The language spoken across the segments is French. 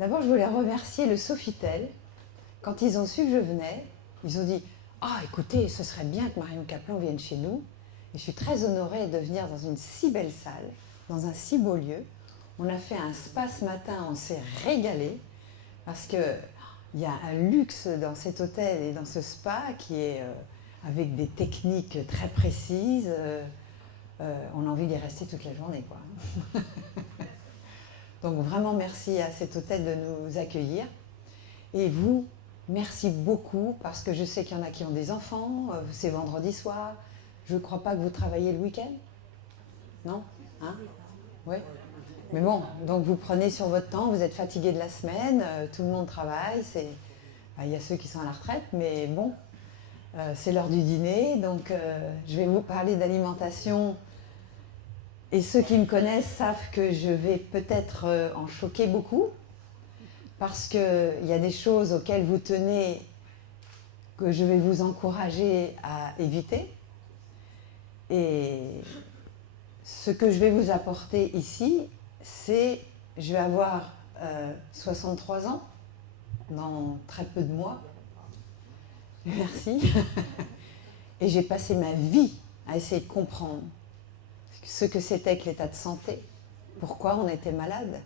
D'abord, je voulais remercier le Sofitel. Quand ils ont su que je venais, ils ont dit « Ah, écoutez, ce serait bien que Marion Kaplan vienne chez nous. » Et je suis très honorée de venir dans une si belle salle, dans un si beau lieu. On a fait un spa ce matin, on s'est régalé, parce qu'il y a un luxe dans cet hôtel et dans ce spa qui est avec des techniques très précises. On a envie d'y rester toute la journée, quoi. Donc vraiment merci à cet hôtel de nous accueillir. Et vous, merci beaucoup, parce que je sais qu'il y en a qui ont des enfants, c'est vendredi soir. Je ne crois pas que vous travaillez le week-end? Non? Hein? Oui. Mais bon, donc vous prenez sur votre temps, vous êtes fatigué de la semaine, tout le monde travaille, il y a ceux qui sont à la retraite, mais bon, c'est l'heure du dîner, donc je vais vous parler d'alimentation. Et ceux qui me connaissent savent que je vais peut-être en choquer beaucoup, parce qu'il y a des choses auxquelles vous tenez que je vais vous encourager à éviter. Et ce que je vais vous apporter ici, c'est, je vais avoir 63 ans, dans très peu de mois. Merci. Et j'ai passé ma vie à essayer de comprendre ce que c'était que l'état de santé, pourquoi on était malade.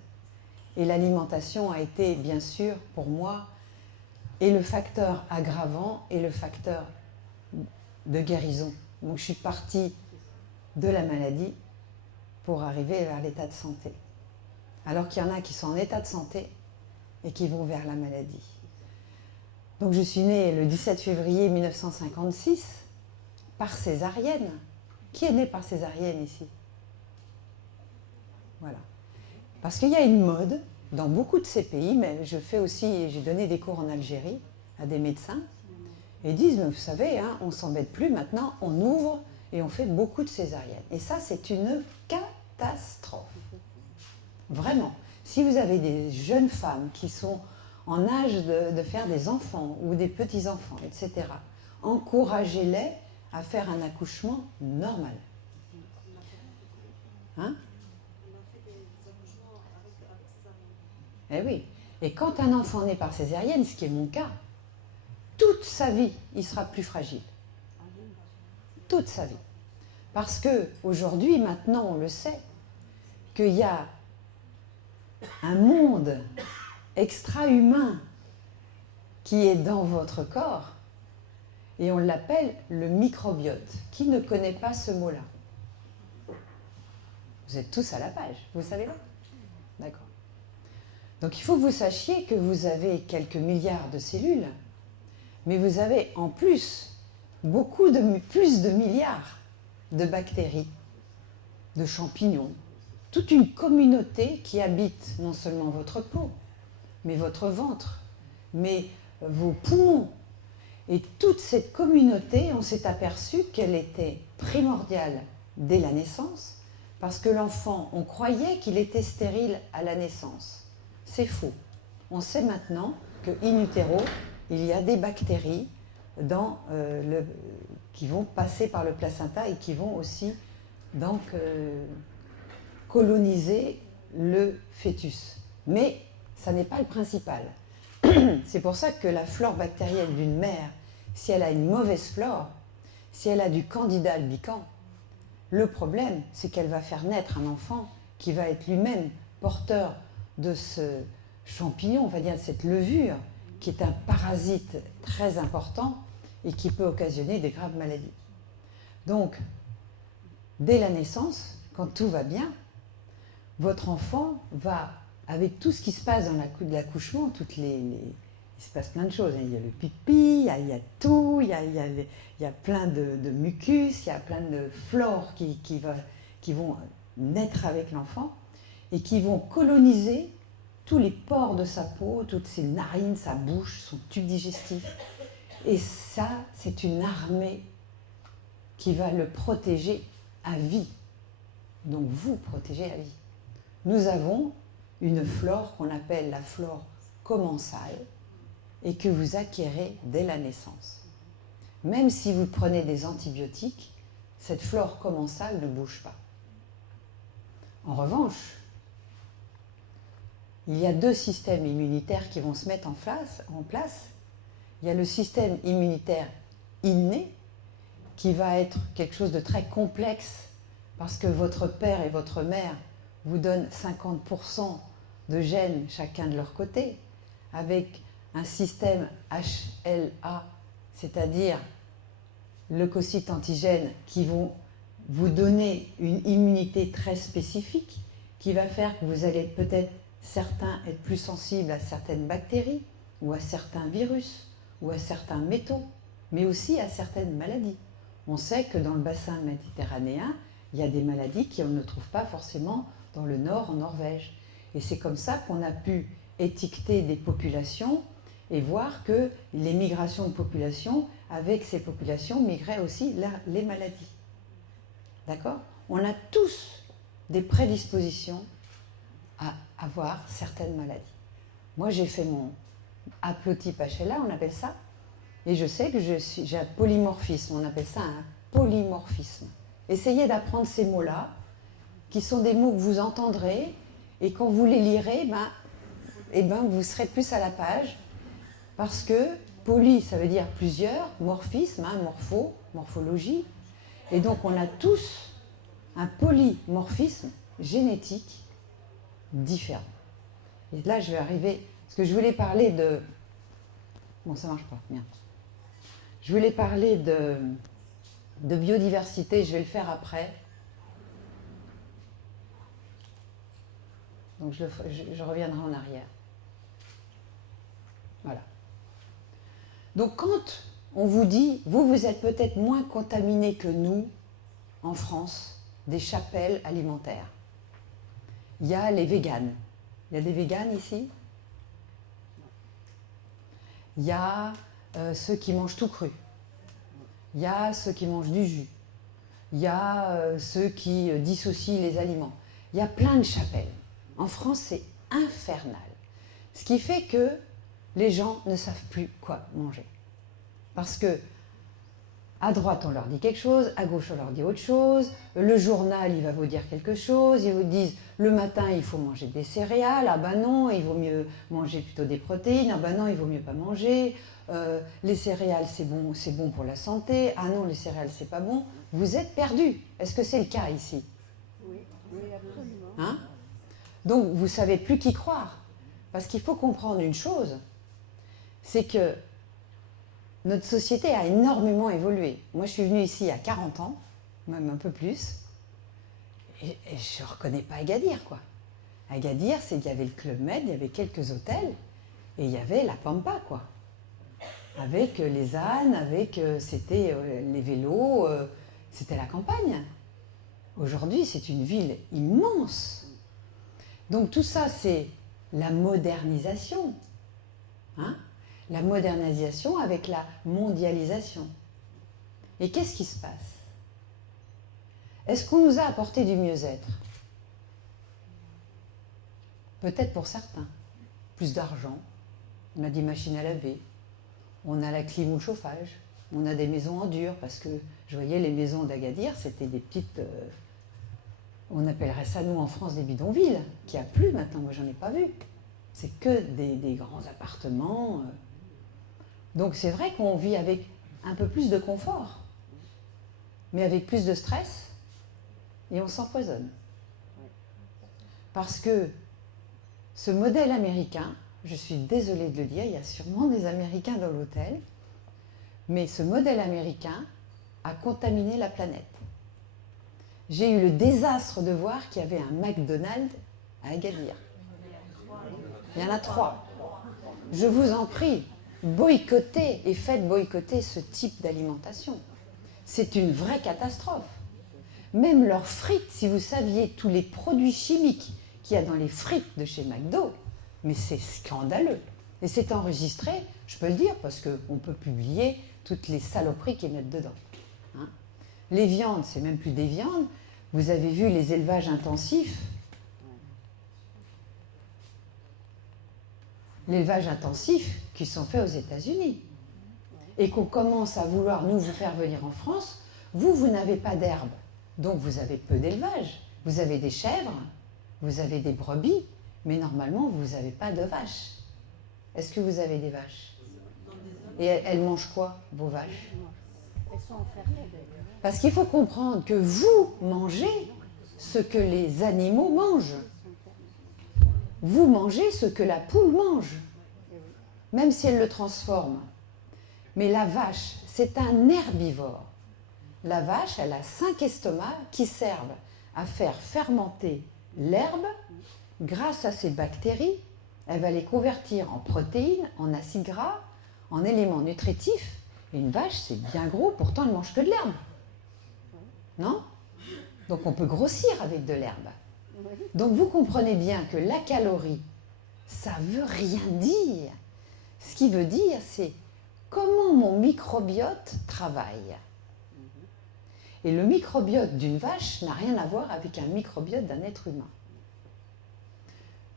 Et l'alimentation a été, bien sûr, pour moi, et le facteur aggravant et le facteur de guérison. Donc je suis partie de la maladie pour arriver vers l'état de santé. Alors qu'il y en a qui sont en état de santé et qui vont vers la maladie. Donc je suis née le 17 février 1956 par césarienne. Qui est né par césarienne ici? Voilà. Parce qu'il y a une mode dans beaucoup de ces pays, mais je fais aussi, j'ai donné des cours en Algérie à des médecins, et ils disent, mais vous savez, hein, on ne s'embête plus, maintenant on ouvre et on fait beaucoup de césariennes. Et ça, c'est une catastrophe. Vraiment. Si vous avez des jeunes femmes qui sont en âge de faire des enfants ou des petits-enfants, etc., encouragez-les à faire un accouchement normal. Hein? Eh oui. Et quand un enfant naît par césarienne, ce qui est mon cas, toute sa vie, il sera plus fragile. Toute sa vie. Parce qu'aujourd'hui, maintenant, on le sait, qu'il y a un monde extra-humain qui est dans votre corps, et on l'appelle le microbiote. Qui ne connaît pas ce mot-là? Vous êtes tous à la page, vous savez là? D'accord. Donc il faut que vous sachiez que vous avez quelques milliards de cellules, mais vous avez en plus plus de milliards de bactéries, de champignons, toute une communauté qui habite non seulement votre peau, mais votre ventre, mais vos poumons. Et toute cette communauté, on s'est aperçu qu'elle était primordiale dès la naissance, parce que l'enfant, on croyait qu'il était stérile à la naissance. C'est faux. On sait maintenant que in utero, il y a des bactéries qui vont passer par le placenta et qui vont aussi donc coloniser le fœtus. Mais ça n'est pas le principal. C'est pour ça que la flore bactérienne d'une mère, si elle a une mauvaise flore, si elle a du candida albicans, le problème, c'est qu'elle va faire naître un enfant qui va être lui-même porteur de ce champignon, on va dire de cette levure, qui est un parasite très important et qui peut occasionner des graves maladies. Donc, dès la naissance, quand tout va bien, votre enfant va, avec tout ce qui se passe dans l'accouchement, il se passe plein de choses. Il y a le pipi, il y a tout, il y a plein de mucus, il y a plein de flore qui vont naître avec l'enfant et qui vont coloniser tous les pores de sa peau, toutes ses narines, sa bouche, son tube digestif. Et ça, c'est une armée qui va le protéger à vie. Donc vous protégez à vie. Nous avons une flore qu'on appelle la flore commensale et que vous acquérez dès la naissance. Même si vous prenez des antibiotiques, cette flore commensale ne bouge pas. En revanche, il y a deux systèmes immunitaires qui vont se mettre en place. Il y a le système immunitaire inné, qui va être quelque chose de très complexe, parce que votre père et votre mère vous donnent 50% de gènes chacun de leur côté, avec un système HLA, c'est-à-dire leucocytes antigènes qui vont vous donner une immunité très spécifique, qui va faire que vous allez peut-être certains être plus sensibles à certaines bactéries, ou à certains virus, ou à certains métaux, mais aussi à certaines maladies. On sait que dans le bassin méditerranéen, il y a des maladies qu'on ne trouve pas forcément dans le nord, en Norvège. Et c'est comme ça qu'on a pu étiqueter des populations et voir que les migrations de populations, avec ces populations, migraient aussi les maladies. D'accord? On a tous des prédispositions à avoir certaines maladies. Moi, j'ai fait mon haplotype HLA, on appelle ça, et je sais que j'ai un polymorphisme, on appelle ça un polymorphisme. Essayez d'apprendre ces mots-là, qui sont des mots que vous entendrez, et quand vous les lirez, vous serez plus à la page, parce que poly, ça veut dire plusieurs, morphisme, morphologie, et donc on a tous un polymorphisme génétique différent. Et là, je vais arriver, parce que je voulais parler de... Bon, ça marche pas, bien. Je voulais parler de biodiversité, je vais le faire après. Donc je reviendrai en arrière. Voilà. Donc quand on vous dit, vous êtes peut-être moins contaminés que nous, en France, des chapelles alimentaires. Il y a les véganes. Il y a des véganes ici? Il y a ceux qui mangent tout cru. Il y a ceux qui mangent du jus. Il y a ceux qui dissocient les aliments. Il y a plein de chapelles. En France, c'est infernal. Ce qui fait que les gens ne savent plus quoi manger. Parce que à droite, on leur dit quelque chose, à gauche, on leur dit autre chose. Le journal, il va vous dire quelque chose. Ils vous disent, le matin, il faut manger des céréales. Ah ben non, il vaut mieux manger plutôt des protéines. Ah ben non, il vaut mieux pas manger. Les céréales, c'est bon pour la santé. Ah non, les céréales, c'est pas bon. Vous êtes perdus. Est-ce que c'est le cas ici? Oui, absolument. Hein? Donc, vous ne savez plus qui croire. Parce qu'il faut comprendre une chose, c'est que notre société a énormément évolué. Moi, je suis venue ici à 40 ans, même un peu plus, et je ne reconnais pas Agadir, quoi. Agadir, c'est qu'il y avait le Club Med, il y avait quelques hôtels, et il y avait la Pampa, quoi. Avec les ânes, c'était les vélos, c'était la campagne. Aujourd'hui, c'est une ville immense. Donc tout ça, c'est la modernisation. Hein? La modernisation avec la mondialisation. Et qu'est-ce qui se passe? Est-ce qu'on nous a apporté du mieux-être? Peut-être pour certains. Plus d'argent, on a des machines à laver, on a la clim ou le chauffage, on a des maisons en dur, parce que je voyais les maisons d'Agadir, c'était des petites... on appellerait ça, nous, en France, des bidonvilles, qui a plus maintenant, moi j'en ai pas vu. C'est que des grands appartements. Donc c'est vrai qu'on vit avec un peu plus de confort, mais avec plus de stress, et on s'empoisonne. Parce que ce modèle américain, je suis désolée de le dire, il y a sûrement des Américains dans l'hôtel, mais ce modèle américain a contaminé la planète. J'ai eu le désastre de voir qu'il y avait un McDonald's à Agadir. Il y en a 3. Je vous en prie, boycottez et faites boycotter ce type d'alimentation. C'est une vraie catastrophe. Même leurs frites, si vous saviez tous les produits chimiques qu'il y a dans les frites de chez McDo, mais c'est scandaleux. Et c'est enregistré, je peux le dire, parce qu'on peut publier toutes les saloperies qu'ils mettent dedans. Hein? Les viandes, c'est même plus des viandes. Vous avez vu les élevages intensifs. L'élevage intensif qui sont faits aux États-Unis. Et qu'on commence à vouloir nous vous faire venir en France, vous n'avez pas d'herbe. Donc vous avez peu d'élevage. Vous avez des chèvres, vous avez des brebis, Mais normalement, vous n'avez pas de vaches. Est-ce que vous avez des vaches? Et elles mangent quoi, vos vaches? Elles sont enfermées d'ailleurs. Parce qu'il faut comprendre que vous mangez ce que les animaux mangent. Vous mangez ce que la poule mange, même si elle le transforme. Mais la vache, c'est un herbivore. La vache, elle a 5 estomacs qui servent à faire fermenter l'herbe. Grâce à ces bactéries, elle va les convertir en protéines, en acides gras, en éléments nutritifs. Et une vache, c'est bien gros, pourtant elle ne mange que de l'herbe. Non? Donc on peut grossir avec de l'herbe. Donc vous comprenez bien que la calorie, ça ne veut rien dire. Ce qui veut dire, c'est comment mon microbiote travaille. Et le microbiote d'une vache n'a rien à voir avec un microbiote d'un être humain.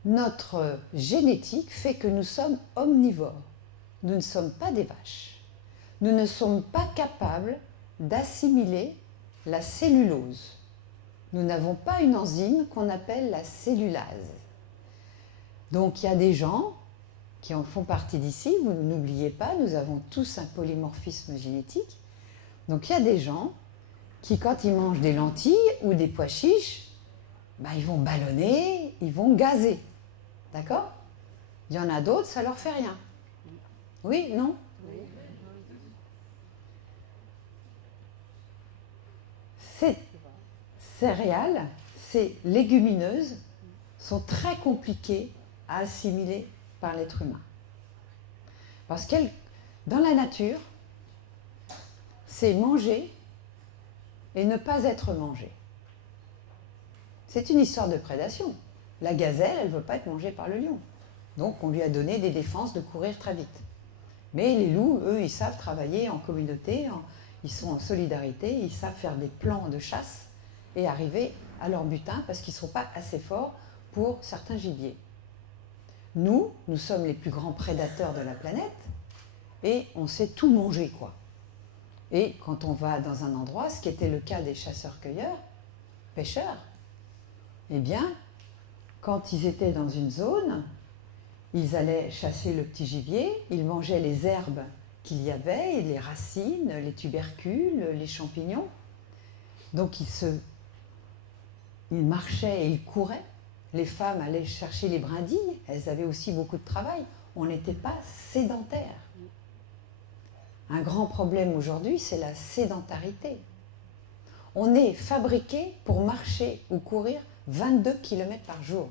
Notre génétique fait que nous sommes omnivores. Nous ne sommes pas des vaches. Nous ne sommes pas capables d'assimiler la cellulose. Nous n'avons pas une enzyme qu'on appelle la cellulase. Donc il y a des gens qui en font partie d'ici, vous n'oubliez pas, nous avons tous un polymorphisme génétique. Donc il y a des gens qui, quand ils mangent des lentilles ou des pois chiches, ils vont ballonner, ils vont gazer. D'accord? Il y en a d'autres, ça leur fait rien. Oui, non? Ces céréales, ces légumineuses, sont très compliquées à assimiler par l'être humain. Parce qu'elles, dans la nature, c'est manger et ne pas être mangé. C'est une histoire de prédation. La gazelle, elle ne veut pas être mangée par le lion. Donc on lui a donné des défenses de courir très vite. Mais les loups, eux, ils savent travailler en communauté, ils sont en solidarité, ils savent faire des plans de chasse et arriver à leur butin parce qu'ils ne sont pas assez forts pour certains gibiers. Nous sommes les plus grands prédateurs de la planète et on sait tout manger, quoi. Et quand on va dans un endroit, ce qui était le cas des chasseurs-cueilleurs, pêcheurs, eh bien, quand ils étaient dans une zone, ils allaient chasser le petit gibier, ils mangeaient les herbes qu'il y avait, les racines, les tubercules, les champignons. Donc ils marchaient et ils couraient. Les femmes allaient chercher les brindilles, elles avaient aussi beaucoup de travail. On n'était pas sédentaires. Un grand problème aujourd'hui, c'est la sédentarité. On est fabriqué pour marcher ou courir 22 km par jour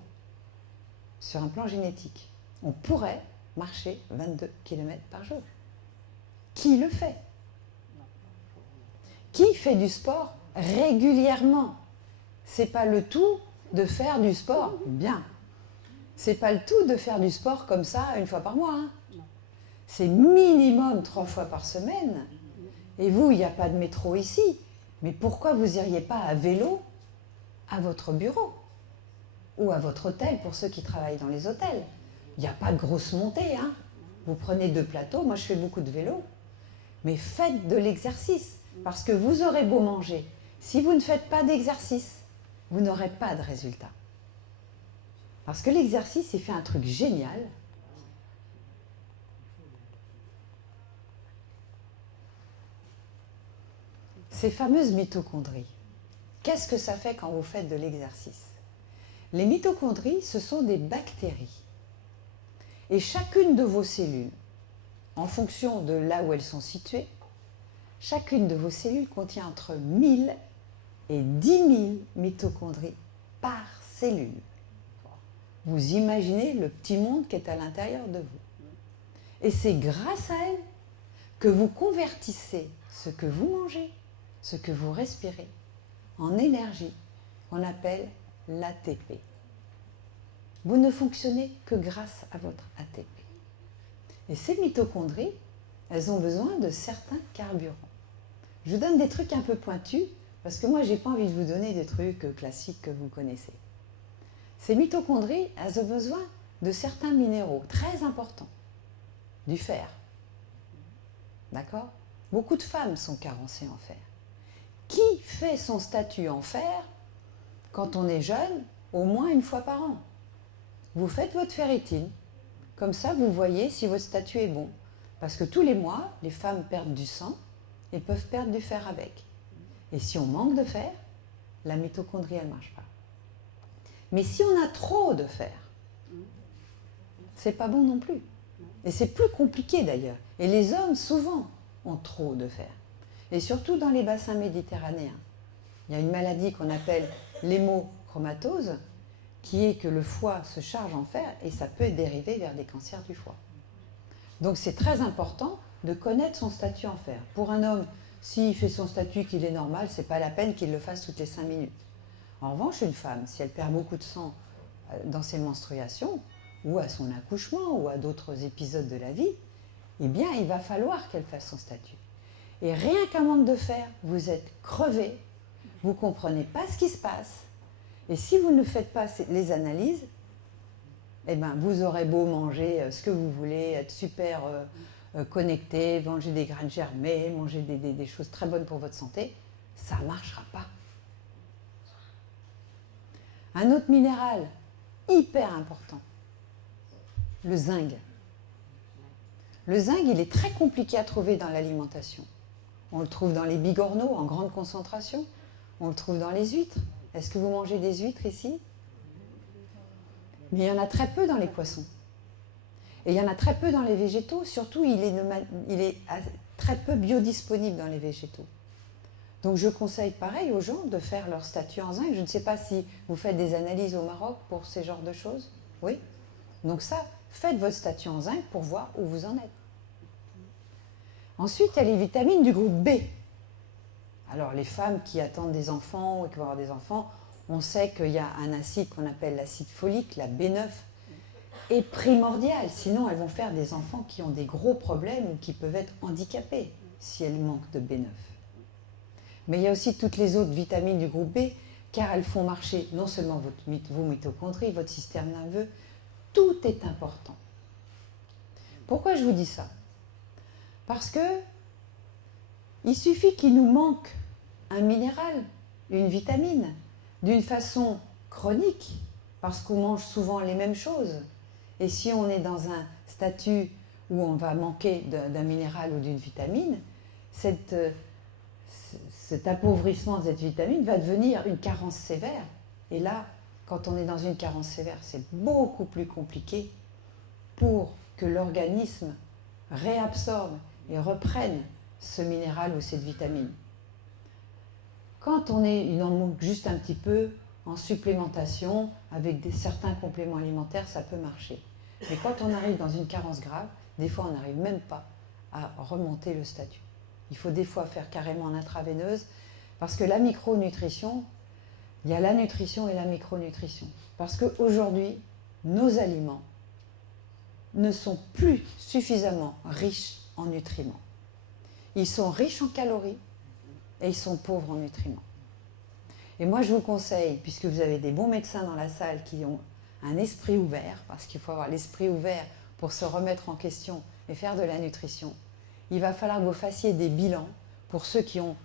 sur un plan génétique. On pourrait marcher 22 km par jour. Qui le fait? Qui fait du sport régulièrement? C'est pas le tout de faire du sport bien. C'est pas le tout de faire du sport comme ça une fois par mois. Hein. C'est minimum 3 fois par semaine. Et vous, il n'y a pas de métro ici. Mais pourquoi vous n'iriez pas à vélo à votre bureau? Ou à votre hôtel pour ceux qui travaillent dans les hôtels? Il n'y a pas de grosse montée. Hein. Vous prenez 2 plateaux. Moi, je fais beaucoup de vélo. Mais faites de l'exercice. Parce que vous aurez beau manger. Si vous ne faites pas d'exercice, vous n'aurez pas de résultat. Parce que l'exercice, il fait un truc génial. Ces fameuses mitochondries, qu'est-ce que ça fait quand vous faites de l'exercice? Les mitochondries, ce sont des bactéries. Et chacune de vos cellules, en fonction de là où elles sont situées, chacune de vos cellules contient entre 1000 et 10 000 mitochondries par cellule. Vous imaginez le petit monde qui est à l'intérieur de vous. Et c'est grâce à elles que vous convertissez ce que vous mangez, ce que vous respirez, en énergie qu'on appelle l'ATP. Vous ne fonctionnez que grâce à votre ATP. Et ces mitochondries, elles ont besoin de certains carburants. Je vous donne des trucs un peu pointus, parce que moi, je n'ai pas envie de vous donner des trucs classiques que vous connaissez. Ces mitochondries, elles ont besoin de certains minéraux très importants. Du fer. D'accord? Beaucoup de femmes sont carencées en fer. Qui fait son statut en fer quand on est jeune, au moins 1 fois par an? vous faites votre ferritine. Comme ça, vous voyez si votre statut est bon. Parce que tous les mois, les femmes perdent du sang et peuvent perdre du fer avec. Et si on manque de fer, la mitochondrie, elle ne marche pas. Mais si on a trop de fer, c'est pas bon non plus. Et c'est plus compliqué d'ailleurs. Et les hommes, souvent, ont trop de fer. Et surtout dans les bassins méditerranéens. Il y a une maladie qu'on appelle l'hémochromatose, qui est que le foie se charge en fer et ça peut dériver vers des cancers du foie. Donc c'est très important de connaître son statut en fer. Pour un homme, s'il fait son statut qu'il est normal, c'est pas la peine qu'il le fasse toutes les 5 minutes. En revanche, une femme, si elle perd beaucoup de sang dans ses menstruations, ou à son accouchement, ou à d'autres épisodes de la vie, eh bien, il va falloir qu'elle fasse son statut. Et rien qu'un manque de fer, vous êtes crevé, vous ne comprenez pas ce qui se passe. Et si vous ne faites pas les analyses, eh ben, vous aurez beau manger ce que vous voulez, être super connecté, manger des graines germées, manger des choses très bonnes pour votre santé, ça ne marchera pas. Un autre minéral hyper important, le zinc. Le zinc, il est très compliqué à trouver dans l'alimentation. On le trouve dans les bigorneaux en grande concentration, on le trouve dans les huîtres. Est-ce que vous mangez des huîtres ici? Mais il y en a très peu dans les poissons. Et il y en a très peu dans les végétaux, surtout il est très peu biodisponible dans les végétaux. Donc je conseille pareil aux gens de faire leur statut en zinc. Je ne sais pas si vous faites des analyses au Maroc pour ces genres de choses. Oui? Donc ça, faites votre statut en zinc pour voir où vous en êtes. Ensuite, il y a les vitamines du groupe B. Alors les femmes qui attendent des enfants ou qui vont avoir des enfants, on sait qu'il y a un acide qu'on appelle l'acide folique, la B9, est primordial. Sinon, elles vont faire des enfants qui ont des gros problèmes ou qui peuvent être handicapés si elles manquent de B9. Mais il y a aussi toutes les autres vitamines du groupe B, car elles font marcher non seulement vos mitochondries, votre système nerveux, tout est important. Pourquoi je vous dis ça? Parce que il suffit qu'il nous manque un minéral, une vitamine, d'une façon chronique, parce qu'on mange souvent les mêmes choses. Et si on est dans un statut où on va manquer d'un minéral ou d'une vitamine, cet appauvrissement de cette vitamine va devenir une carence sévère. Et là, quand on est dans une carence sévère, c'est beaucoup plus compliqué pour que l'organisme réabsorbe et reprenne ce minéral ou cette vitamine. Quand il en manque juste un petit peu, en supplémentation, avec certains compléments alimentaires, ça peut marcher. Mais quand on arrive dans une carence grave, des fois on n'arrive même pas à remonter le statut. Il faut des fois faire carrément en intraveineuse, parce que la micronutrition, il y a la nutrition et la micronutrition. Parce qu'aujourd'hui, nos aliments ne sont plus suffisamment riches en nutriments. Ils sont riches en calories et ils sont pauvres en nutriments. Et moi, je vous conseille, puisque vous avez des bons médecins dans la salle qui ont un esprit ouvert, parce qu'il faut avoir l'esprit ouvert pour se remettre en question et faire de la nutrition, il va falloir que vous fassiez des bilans pour ceux qui ont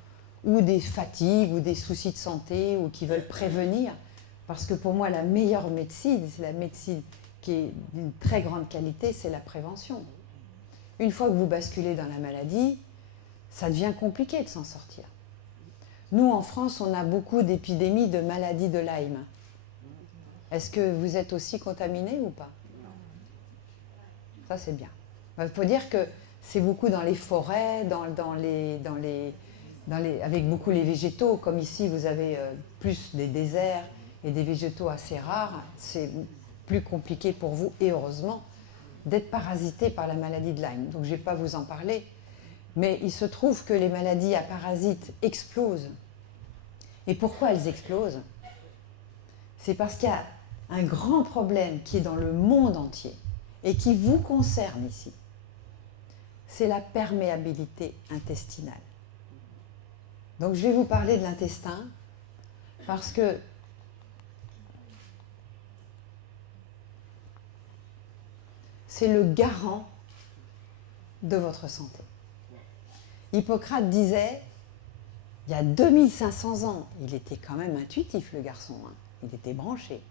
ou des fatigues ou des soucis de santé ou qui veulent prévenir. Parce que pour moi, la meilleure médecine, c'est la médecine qui est d'une très grande qualité, c'est la prévention. Une fois que vous basculez dans la maladie, ça devient compliqué de s'en sortir. Nous, en France, on a beaucoup d'épidémies de maladies de Lyme. Est-ce que vous êtes aussi contaminé ou pas? Ça, c'est bien. Il faut dire que c'est beaucoup dans les forêts, avec beaucoup les végétaux. Comme ici, vous avez plus des déserts et des végétaux assez rares. C'est plus compliqué pour vous, et heureusement, d'être parasité par la maladie de Lyme. Donc, je ne vais pas vous en parler. Mais il se trouve que les maladies à parasites explosent. Et pourquoi elles explosent? C'est parce qu'il y a un grand problème qui est dans le monde entier et qui vous concerne ici. C'est la perméabilité intestinale. Donc je vais vous parler de l'intestin parce que c'est le garant de votre santé. Hippocrate disait, il y a 2500 ans, il était quand même intuitif le garçon, hein. Il était branché.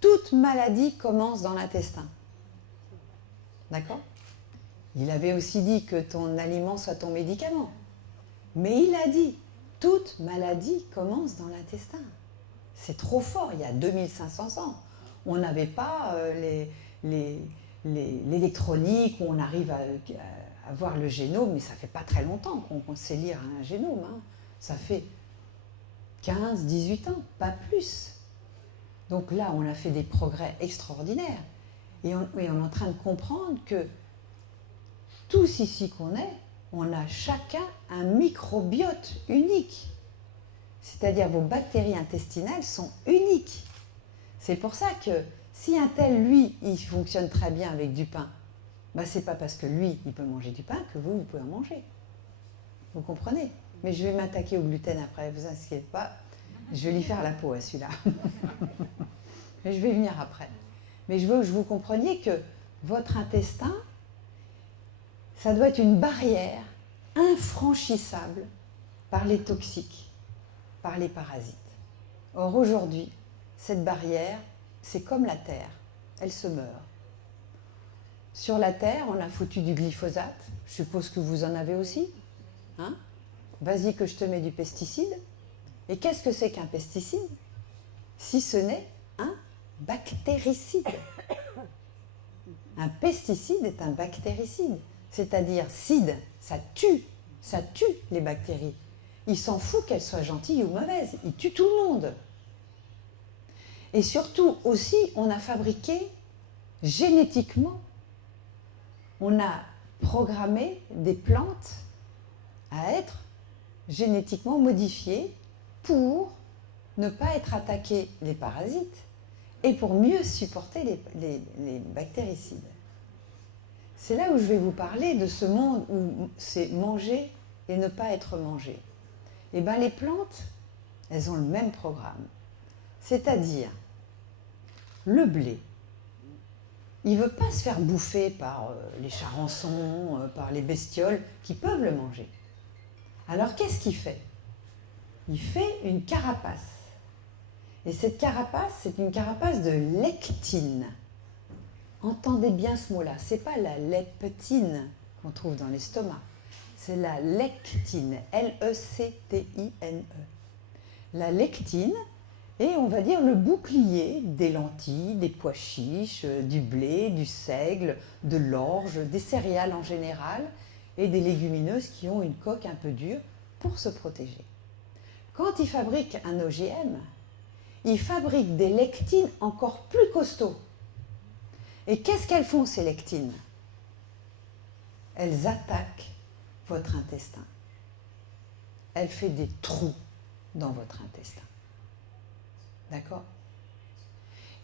toute maladie commence dans l'intestin. D'accord? Il avait aussi dit que ton aliment soit ton médicament. Mais il a dit, toute maladie commence dans l'intestin. C'est trop fort, il y a 2500 ans. On n'avait pas l'électronique où on arrive à voir le génome, mais ça fait pas très longtemps qu'on sait lire un génome. Hein. Ça fait 15, 18 ans, pas plus. Donc là, on a fait des progrès extraordinaires. Et on est en train de comprendre que tous ici qu'on est, on a chacun un microbiote unique. C'est-à-dire vos bactéries intestinales sont uniques. C'est pour ça que si un tel, lui, il fonctionne très bien avec du pain, bah, c'est pas parce que lui, il peut manger du pain que vous pouvez en manger. Vous comprenez? Mais je vais m'attaquer au gluten après, vous inquiétez pas. Je vais lui faire la peau à celui-là. Mais je vais venir après. Mais je veux que vous compreniez que votre intestin, ça doit être une barrière infranchissable par les toxiques, par les parasites. Or aujourd'hui, cette barrière, c'est comme la terre, elle se meurt. Sur la terre, on a foutu du glyphosate, je suppose que vous en avez aussi. Hein? Vas-y que je te mets du pesticide. Et qu'est-ce que c'est qu'un pesticide? Si ce n'est un bactéricide. Un pesticide est un bactéricide, c'est-à-dire cide, ça tue les bactéries. Il s'en fout qu'elles soient gentilles ou mauvaises, il tue tout le monde. Et surtout aussi, on a fabriqué génétiquement, on a programmé des plantes à être génétiquement modifiées pour ne pas être attaquées les parasites et pour mieux supporter les bactéricides. C'est là où je vais vous parler de ce monde où c'est manger et ne pas être mangé. Et bien les plantes, elles ont le même programme. C'est-à-dire, le blé, il ne veut pas se faire bouffer par les charançons, par les bestioles qui peuvent le manger. Alors qu'est-ce qu'il fait? Il fait une carapace. Et cette carapace, c'est une carapace de lectine. Entendez bien ce mot-là, ce n'est pas la leptine qu'on trouve dans l'estomac, c'est la lectine, L-E-C-T-I-N-E. La lectine est, on va dire, le bouclier des lentilles, des pois chiches, du blé, du seigle, de l'orge, des céréales en général et des légumineuses qui ont une coque un peu dure pour se protéger. Quand ils fabriquent un OGM, ils fabriquent des lectines encore plus costauds. Et qu'est-ce qu'elles font, ces lectines? Elles attaquent votre intestin. Elles font des trous dans votre intestin. D'accord?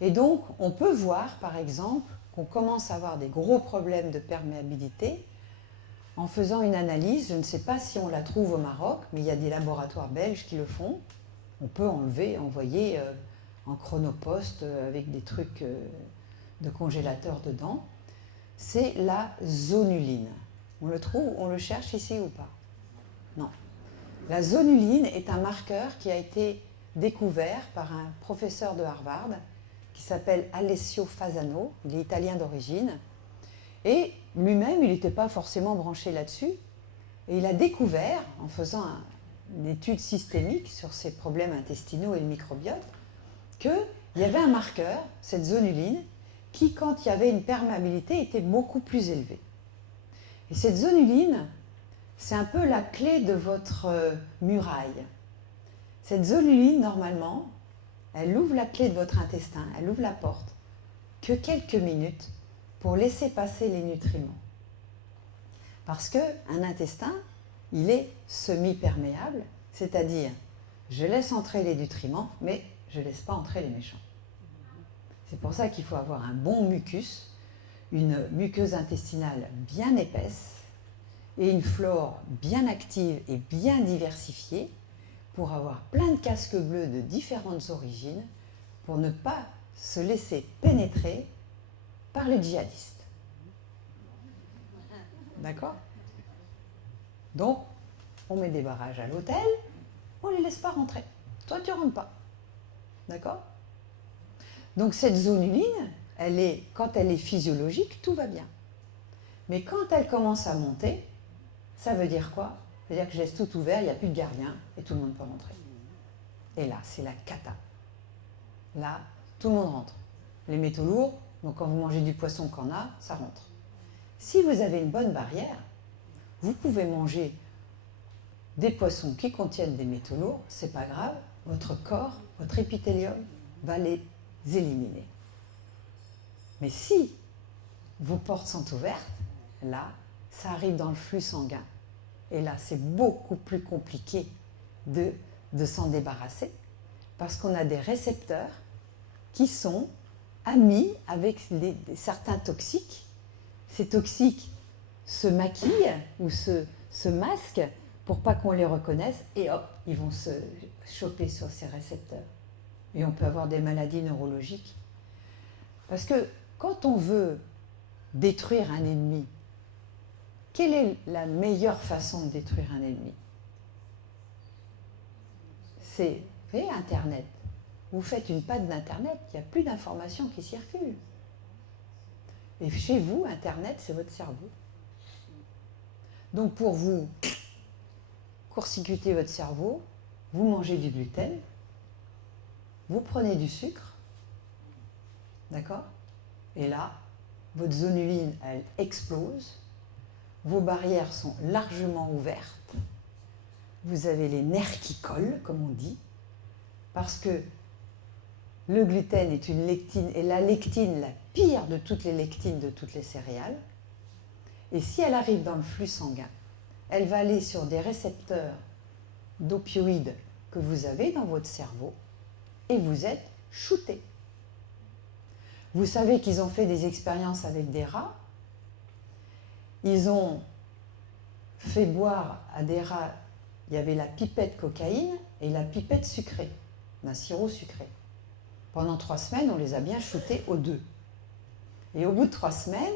Et donc, on peut voir, par exemple, qu'on commence à avoir des gros problèmes de perméabilité en faisant une analyse. Je ne sais pas si on la trouve au Maroc, mais il y a des laboratoires belges qui le font. On peut enlever, envoyer en chronopost avec des trucs de congélateur dedans. C'est la zonuline. On le trouve, on le cherche ici ou pas? Non. La zonuline est un marqueur qui a été découvert par un professeur de Harvard qui s'appelle Alessio Fasano, il est italien d'origine, et lui-même, il n'était pas forcément branché là-dessus, et il a découvert, en faisant une étude systémique sur ces problèmes intestinaux et le microbiote, qu'il y avait un marqueur, cette zonuline, qui, quand il y avait une perméabilité, était beaucoup plus élevée. Et cette zonuline, c'est un peu la clé de votre muraille. Cette zonuline, normalement, elle ouvre la clé de votre intestin, elle ouvre la porte, que quelques minutes pour laisser passer les nutriments. Parce qu'un intestin, il est semi-perméable, c'est-à-dire, je laisse entrer les nutriments, mais je ne laisse pas entrer les méchants. C'est pour ça qu'il faut avoir un bon mucus, une muqueuse intestinale bien épaisse et une flore bien active et bien diversifiée pour avoir plein de casques bleus de différentes origines pour ne pas se laisser pénétrer par les djihadistes. D'accord? Donc, on met des barrages à l'hôtel, on ne les laisse pas rentrer. Toi, tu ne rentres pas. D'accord? Donc cette zonuline, quand elle est physiologique, tout va bien. Mais quand elle commence à monter, ça veut dire quoi? Ça veut dire que je laisse tout ouvert, il n'y a plus de gardien et tout le monde peut rentrer. Et là, c'est la cata. Là, tout le monde rentre. Les métaux lourds, donc quand vous mangez du poisson qu'on a, ça rentre. Si vous avez une bonne barrière, vous pouvez manger des poissons qui contiennent des métaux lourds, c'est pas grave, votre corps, votre épithélium va les éliminer. Mais si vos portes sont ouvertes, là, ça arrive dans le flux sanguin. Et là, c'est beaucoup plus compliqué de s'en débarrasser parce qu'on a des récepteurs qui sont amis avec certains toxiques. Ces toxiques se maquillent ou se masquent pour pas qu'on les reconnaisse et hop, ils vont se choper sur ces récepteurs. Et on peut avoir des maladies neurologiques. Parce que quand on veut détruire un ennemi, quelle est la meilleure façon de détruire un ennemi? C'est, vous voyez, Internet. Vous faites une panne d'Internet, il n'y a plus d'informations qui circulent. Et chez vous, Internet, c'est votre cerveau. Donc pour vous court-circuiter votre cerveau, vous mangez du gluten, vous prenez du sucre, d'accord? Et là, votre zonuline, elle explose, vos barrières sont largement ouvertes, vous avez les nerfs qui collent, comme on dit, parce que le gluten est une lectine, et la lectine, la pire de toutes les lectines de toutes les céréales, et si elle arrive dans le flux sanguin, elle va aller sur des récepteurs d'opioïdes que vous avez dans votre cerveau, et vous êtes shooté. Vous savez qu'ils ont fait des expériences avec des rats. Ils ont fait boire à des rats, il y avait la pipette cocaïne et la pipette sucrée, d'un sirop sucré. Pendant 3 semaines, on les a bien shootés aux deux. Et au bout de 3 semaines,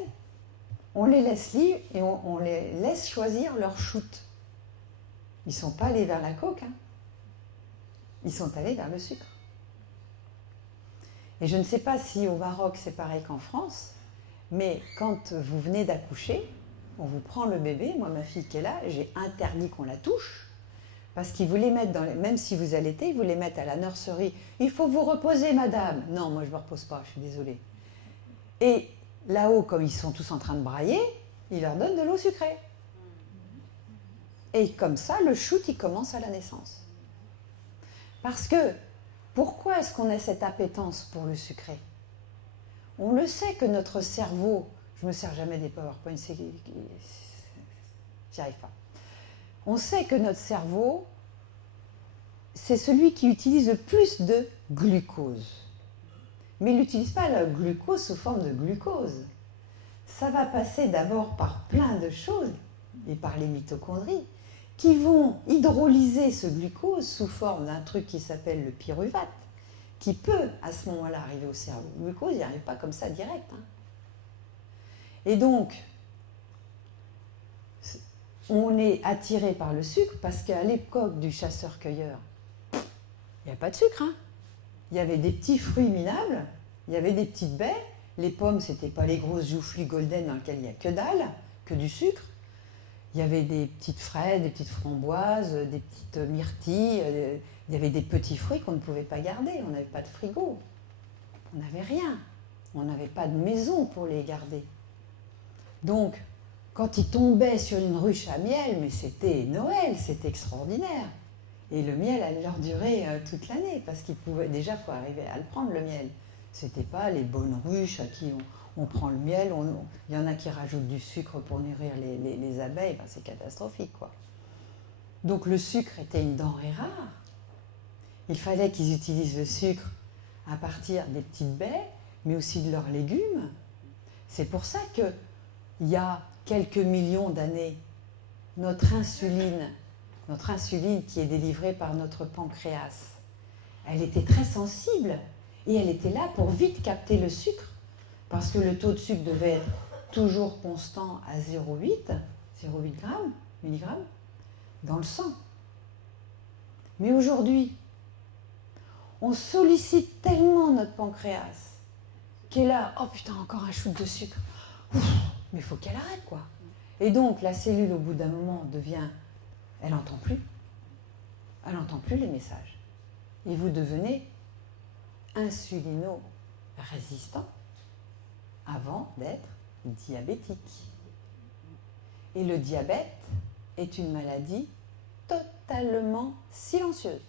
on les laisse libres et on les laisse choisir leur shoot. Ils ne sont pas allés vers la coke, hein. Ils sont allés vers le sucre. Et je ne sais pas si au Maroc c'est pareil qu'en France, mais quand vous venez d'accoucher, on vous prend le bébé, moi ma fille qui est là, j'ai interdit qu'on la touche, parce qu'ils voulaient mettre, même si vous allaitez, ils voulaient mettre à la nurserie, il faut vous reposer madame. Non, moi je ne me repose pas, je suis désolée. Et là-haut, comme ils sont tous en train de brailler, ils leur donnent de l'eau sucrée. Et comme ça, le shoot, il commence à la naissance. Parce que, pourquoi est-ce qu'on a cette appétence pour le sucré? On le sait que notre cerveau, je ne me sers jamais des PowerPoint, j'y arrive pas. On sait que notre cerveau, c'est celui qui utilise le plus de glucose. Mais il n'utilise pas le glucose sous forme de glucose. Ça va passer d'abord par plein de choses, et par les mitochondries, qui vont hydrolyser ce glucose sous forme d'un truc qui s'appelle le pyruvate, qui peut à ce moment-là arriver au cerveau. Le glucose, il n'arrive pas comme ça direct, hein. Et donc, on est attiré par le sucre parce qu'à l'époque du chasseur-cueilleur, il n'y a pas de sucre, hein. Il y avait des petits fruits minables, il y avait des petites baies. Les pommes, ce n'étaient pas les grosses joufflues golden dans lesquelles il n'y a que dalle, que du sucre. Il y avait des petites fraises, des petites framboises, des petites myrtilles. Il y avait des petits fruits qu'on ne pouvait pas garder. On n'avait pas de frigo. On n'avait rien. On n'avait pas de maison pour les garder. Donc, quand ils tombaient sur une ruche à miel, mais c'était Noël, c'était extraordinaire. Et le miel allait leur durer toute l'année, parce qu'il pouvait déjà, il faut arriver à le prendre, le miel. C'était pas les bonnes ruches à qui on prend le miel, il y en a qui rajoutent du sucre pour nourrir les abeilles, ben c'est catastrophique, quoi. Donc le sucre était une denrée rare. Il fallait qu'ils utilisent le sucre à partir des petites baies, mais aussi de leurs légumes. C'est pour ça qu'il y a quelques millions d'années, notre insuline qui est délivrée par notre pancréas, elle était très sensible et elle était là pour vite capter le sucre, parce que le taux de sucre devait être toujours constant à 0,8 mg dans le sang. Mais aujourd'hui, on sollicite tellement notre pancréas qui est là, oh putain, encore un shoot de sucre. Ouf, mais il faut qu'elle arrête, quoi. Et donc, la cellule, au bout d'un moment, devient... Elle n'entend plus. Elle n'entend plus les messages. Et vous devenez insulino-résistant avant d'être diabétique. Et le diabète est une maladie totalement silencieuse.